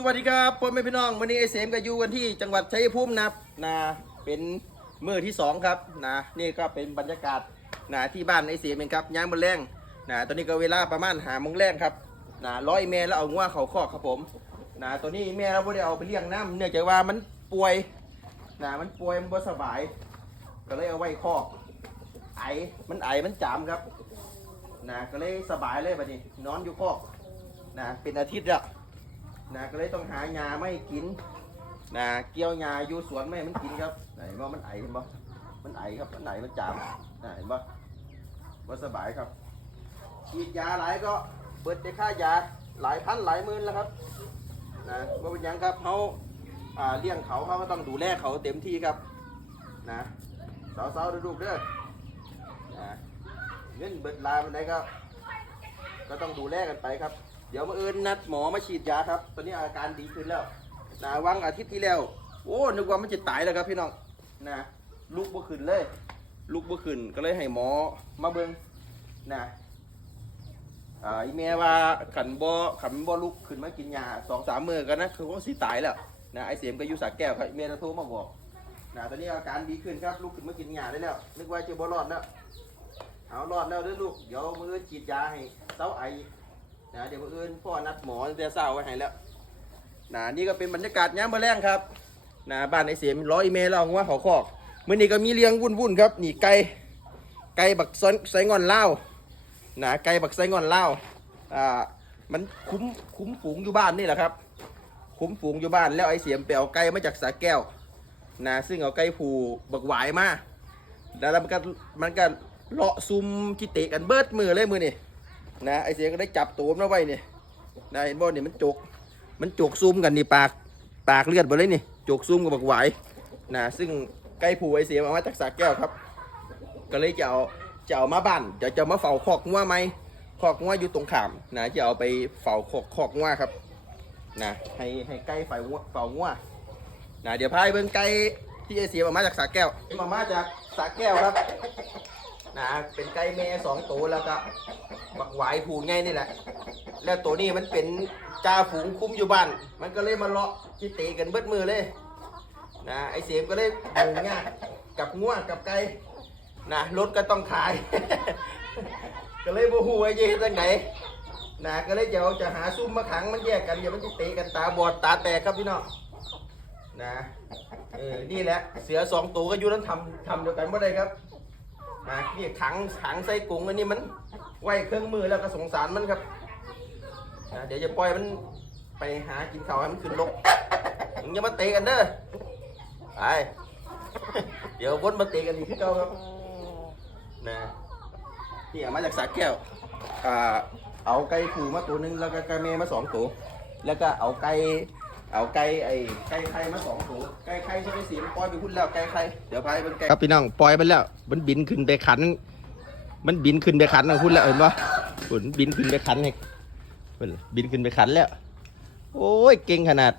สวัสดีครับพ่อแม่พี่น้องวันนี้ไอเสมกับยูกันที่จังหวัดชัยภูมินะครับนะเป็นมื้อที่สองครับนะนี่ก็เป็นบรรยากาศนะที่บ้านไอเสมเองครับย่างบนแรงนะตอนนี้ก็เวลาประมาณหามงแรงครับนะร้อยแม่แล้วเอางัวเขาคอกครับผมนะตัวนี้แม่เราไม่ได้เอาไปเลี้ยงน้ำเนื่องจากว่ามันป่วยนะมันป่วยมันบ่สบาย ก็เลยเอาไว้คอกไอมันไอมันจามครับนะก็เลยสบายเลยบัดนี้นอนอยู่คอกนะเป็นอาทิตย์แล้ว นะก็เลยต้องหายาไม่กินนะเกี่ยวยาอยู่สวนไม่มันกินครับไหนว่ามันไอเห็นบ่มันไอครับมันไอมันจามนะเห็นบ่ว่าสบายครับฉีดยาหลายก็เปิดได้ค่ายาหลายพันหลายหมื่นแล้วครับนะว่าเป็นยังครับเขาอ่าเลี้ยงเขาเขาก็ต้องดูแลเขาเต็มที่ครับนะสาวๆดูๆเด้อนะเงินเบิดลามันได้ก็ก็ต้องดูแลกันไปครับ เดี๋ยวมาเอิญนัดหมอมาฉีดยาครับ ตอนนี้อาการดีขึ้นแล้วนะวังอาทิตย์ที่แล้ว โอ้นึกว่ามันจะตายแล้วครับพี่น้องนะลุกบ่ขึ้นเลย ลุกบ่ขึ้นก็เลยให้หมอมาเบิ่งนะอ่าอีเมว่าขันบ่ขันบ่ลุกขึ้นมากินยาสองสามมือกันนะคือว่าสิตายแล้วนะไอเสียมก็อยู่สักแก้วครับอีเมจะโทรมาบอกนะตอนนี้อาการดีขึ้นครับลุกขึ้นมากินยาได้แล้ว นึกว่าจะบ่รอดแล้วเอารอดแล้วเด้อลูกเดี๋ยวมือฉีดยาให้เต้าไอ นะเดี๋ยวมื้ออื่นพ่อนัดหมอตั้งแต่เช้าไว้ให้แล้วนะนี่ก็เป็นบรรยากาศย้ำมาแรงครับนะบ้านไอเสียมร้อยเมลเราว่าเขาคอกมื่อนี้ก็มีเลี้ยงวุ่นวุ่นครับนี่ไก่ไก่บักซอนไซงอนเล่านะไก่บักไซงอนเล่าอ่ามันคุ้มคุ้มฝูงอยู่บ้านนี่แหละครับ คุ้มฝูงอยู่บ้านแล้วไอเสียมไปเอาไก่มาจากสาแก้วนะซึ่งเอาไก่ผูบักหวายมาแล้วมันก็มันก็เลาะซุ่มกิเตะกันเบิดมือเลยมือนี่ นะไอเสียก็ได้จับตัวมันเอาไว้นี่นะเห็นบ่นี่ยมันจก มันจกซุ่มกันนี่ปากปากเลือดไปเลยนี่จกซุ่มกับบักไหวนะซึ่งไก่ผูไอเสียเอามาจากสาแก้วครับ ก็เลยจะเอาจะเอามาบ้านจะจะมาเฝ้าคอกงัวไหมคอกงัวอยู่ตรงขามนะจะเอาไปเฝ้าคอกคอกงัวครับนะให้ให้ไก่เฝ้างัวเฝ้างัวนะเดี๋ยวพายเบิ่งไก่ที่ไอเสียเอามาจากสาแก้วมามาจากสาแก้วครับ นะเป็นไก่แม่สองตัวแล้วก็บักหวายผูง่ายนี่แหละ แล้วตัวนี้มันเป็นจ่าฝูงคุ้มอยู่บ้าน มันก็เลยมาเลาะจิเตกันเบิดมือเลยนะไอเสียมก็เลยดูง่ายกับงัวกับไก่นะรถก็ต้องขาย ก็เลยโมโหไอ้เย่ตั้งไหนนะก็เลยจะเอาจะหาซุ้มมาขังมันแยกกันอย่ามันจะเตะกันตาบอดตาแตกครับพี่น้องนะเออนี่แหละเสือสองตัวก็อยู่นั้นทำทำเดียวกันไม่ได้ครับ นะนี่ขังขังใส่กรงอันนี้มันไว้เครื่องมือแล้วก็สงสารมันครับนะเดี๋ยวจะปล่อยมันไปหากินข้าวให้มันขึ้นลกมึงอย่ามาเตะกันเด้อไปเดี๋ยววนมาเตะกันอีกที่เก่าครับนะนี่มาจากสาแก้วอ่าเอาไก่ผูมาตัวหนึงแล้วก็ไก่เมมาสองตัวแล้วก็เอาไก่ เอาไก่ไอ้ไก่ไข่มาสองตัวไก่ไข่ใช่ไหมสีมันปล่อยไปพุ่นแล้วไก่ไข่เดี๋ยวพายเป็นไก่ครับพี่น้องปล่อยไปแล้ว มันบินขึ้นไปขัน มันบินขึ้นไปขันนะพุ่นแล้วเห็นปะพุ่นบินขึ้นไปขันเนี่ยพุ่นบินขึ้นไปขันแล้ว โอ้ยเก่งขนาด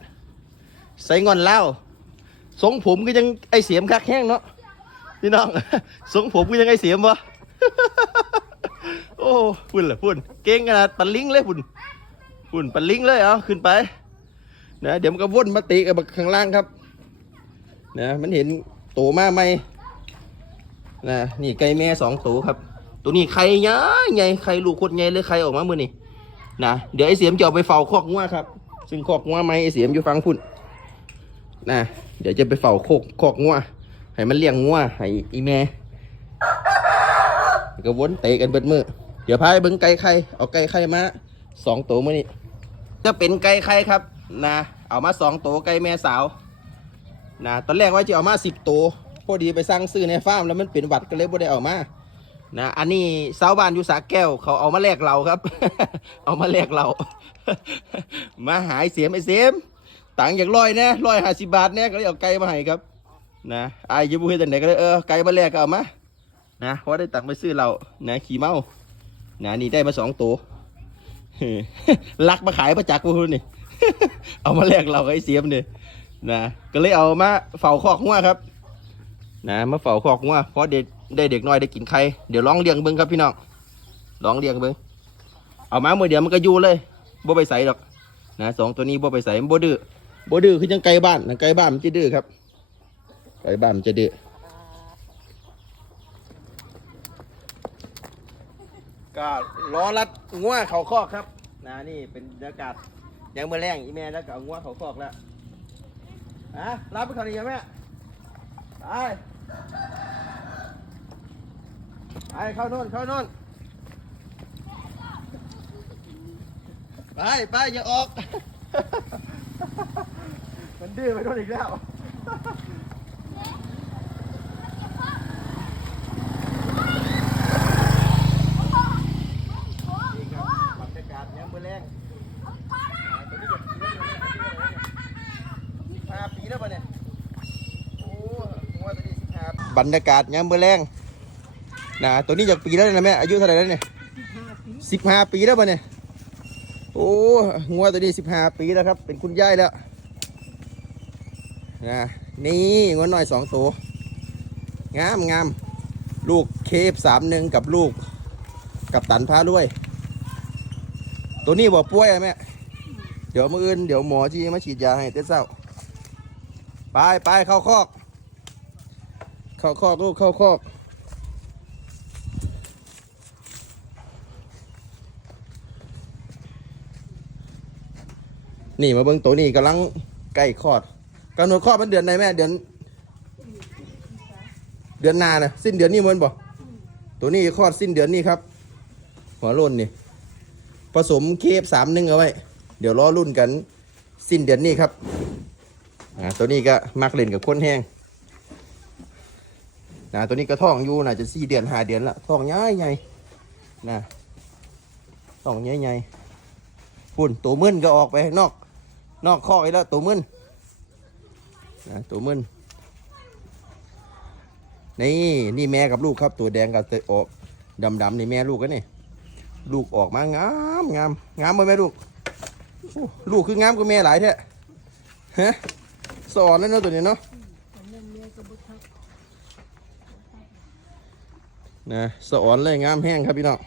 ใส่งอนเล่าทรงผมก็ยังไอเสียมคักแห้งเนาะพี่น้องทรงผมก็ยังไอเสียมวะโอ้พุ่นเหรอพุ่นเก่งขนาดปันลิงเลยพุ่นพุ่นปันลิงเลยเอาขึ้นไป นะเดี๋ยวมันก็วนมาตีกับบักข้างล่างครับนะมันเห็นโตมากไหมนะนี่ไก่แม่สองตัวครับ ตัวนี้ไข่ใหญ่ใหญ่ไข่ลูกโคตรใหญ่เลยไข่ออกมาเมื่อนี่นะเดี๋ยวไอเสียมจะเอาไปเฝ้าคอกงัวครับ ซึ่งคอกงัวไม่ไอเสียมอยู่ฟังพุ่นนะเดี๋ยวจะไปเฝ้าโคกคอกงัวให้มันเลี้ยงงัวให้อีแม่ก็วนเตะกันเบิดมือเดี๋ยวพาไปเบิ้งไก่ไข่เอาไก่ไข่มาสองตัวเมื่อนี้จะเป็นไก่ไข่ครับ นะเอามาสองตัวไก่แม่สาวนะตอนแรกว่าจะเอามาสิบตัวพอดีไปสร้างซื้อในฟาร์มแล้วมันเป็นหวัดก็เลยบ่ได้เอามานะอันนี้สาวบ้านอยู่สาแก้วเขาเอามาแลกเราครับ เอามาแลกเรา มาหายเสียมไอเสียมตังค์อย่างร้อยเนี่ยร้อยห้าสิบบาทเนี่ยก็เลยเอาไก่มาให้ครับนะไอายอยูบุเฮตันไหนก็เลยเออไก่มาแลกก็เอามานะเพราะได้ตังค์ไปซื้อเรานะขี่เมานะนี่ได้มาสองตัวลักมาขายประจักษ์พวกคุณนี่ เอามาแลกเราไอ้เสียมเนี่ยนะก็เลยเอามาเฝ้าคอกหัวครับ นะมาเฝ้าคอกหัวเพราะเด็กได้เด็กน้อยได้กินไข่เดี๋ยวลองเลี้ยงเบิ้งครับพี่น้องลองเลี้ยงเบิ้งเอามาเมื่อเดียวมันก็อยู่เลยบ่ไปใส่ดอกนะสองตัวนี้บ่ไปใส่บ่ดื้อบ่ดื้อคือจังไก่บ้านนะไก่บ้านมันจะดื้อครับ ไก่บ้านมันจะดื้อก็ล้อรัดงัวเขาคอครับ นะนี่เป็นบรรยากาศ ยังเมื่อแรงอีแม่แล้วก็เอางัวเขาคอกแล้วฮะรับไปเขาดีไหมไปไปเข้าโน่นเข้าโน่นไปไปอย่าออก มันดื้อไปโน่นอีกแล้ว นี่ครับบรรยากาศยามมื้อแรงตอนนี้จะ สิบห้าปีแล้วป่ะเนี่ยโอ้หัวตัวนี้สิบห้าบรรยากาศยามมื้อแรงนะตัวนี้จากปีแล้วนะแม่อายุเท่าไหร่แล้วเนี่ยสิบห้าปีแล้วป่ะเนี่ยโอ้งัวตัวนี้สิบห้าปีแล้วครับ เป็นคุณยายแล้วนะนี่งัวน้อยสองตัวงามงามลูกเคฟสามหนึ่งกับลูก กับตันพาด้วย ตัวนี้บอกป่วยอะแม่เดี๋ยวมื่ออื่นเดี๋ยวหมอที่มาฉีดยาให้เต้เศร้า ไปไปเข้าคอก เข้าคอกลูกเข้าคอกนี่มาเบิ่งตัวนี้กำลังใกล้คลอดกำหนดคลอดมันเดือนไหนแม่เดือน เดือนหนานะสิ้นเดือนนี้มันบ่ตัวนี้คลอดสิ้นเดือนนี้ครับ หัวโล้นนี่ผสมเคฟสามหนึ่งเอาไว้ เดี๋ยวรอรุ่นกัน สิ้นเดือนนี้ครับ อ่าตัวนี้ก็มักเล่นกับคนแห้งนะตัวนี้ก็ท้องอยู่น่าจะสี่เดือนหาเดือนละท้องใหญ่ใหญ่นะท้องใหญ่ใหญ่พุ่นตัวมึนก็ออกไปนอก นอกคอกอีกแล้วตัวมึนนะตัวมึนนี่นี่แม่กับลูกครับ ตัวแดงกับตัวออกดำๆนี่แม่ลูกกันนี่ลูกออกมางามงามงามไหมแม่ลูก ลูกคืองามกว่าแม่หลายแท้ฮะ สอนแล้วเนาะตัวนี้เนาะนะสอนเลยงามแห้งครับพี่น้อง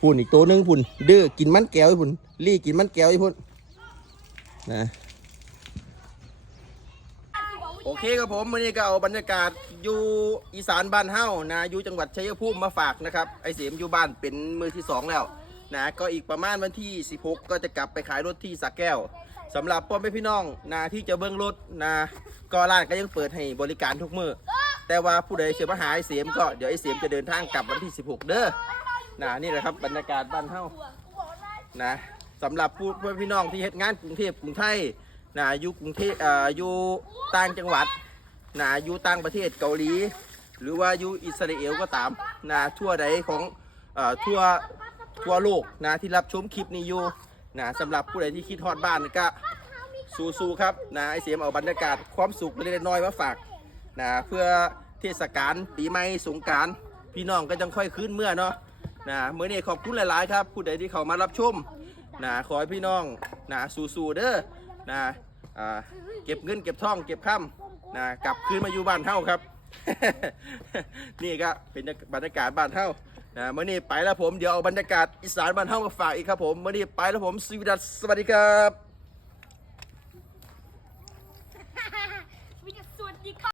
พุ่นอีกตัวหนึงพุ่นดื้อกินมันแก้วไอ้พุ่นลี่กินมันแก้วไอ้พุ่นนะโอเคครับผมวันนี้ก็เอาบรรยากาศอยู่อีสานบ้านเฮ้านะอยู่จังหวัดชัยภูมิมาฝากนะครับไอเสียมอยู่บ้านเป็นมือที่สองแล้ว นะก็อีกประมาณวันที่ 16 ก็จะกลับไปขายรถที่สักแก้วสำหรับพ่อแม่พี่น้องนะที่จะเบิ้งรถนะก็ร้านก็ยังเปิดให้บริการทุกมือแต่ว่าผู้ใดเชื่อมาหาไอเสียมก็เดี๋ยวไอเสียมจะเดินทางกลับวันที่ 16 เด้อนะนี่แหละครับบรรยากาศบ้านเฮานะสำหรับผู้พ่อพี่น้องที่เฮ็ดงานกรุงเทพกรุงไทยนะอยู่กรุงเทพอ่ออยู่ต่างจังหวัดนะอยู่ต่างประเทศเกาหลี หรือว่าอยู่อิสราเอลก็ตามนะทั่วใดของอ่อทั่ว ทั่วโลกนะที่รับชมคลิปนี้อยู่นะสำหรับผู้ใดที่คิดฮอดบ้านก็สู้ๆครับนะไอเสียมเอาบรรยากาศความสุขเล็กๆน้อยๆมาฝากนะเพื่อเทศกาลปีใหม่สงกรารพี่น้องก็จังค่อยคืนเมื่อเนาะนะเมื่อนี้ขอบคุณหลายๆครับ ผู้ใดที่เขามารับชมนะขอให้พี่น้องนะสู้ๆเด้อนะอ่าเก็บเงินเก็บทอง เก็บค่ำนะกลับคืนมาอยู่บ้านเท่าครับ นี่ก็เป็นบรรยากาศบ้านเท่า นะเมื่อนี้ไปแล้วผมเดี๋ยวเอาบรรยากาศอีสานบ้านเฮามาฝากอีกครับผมเมื่อนี้ไปแล้วผมสวัสดีครับ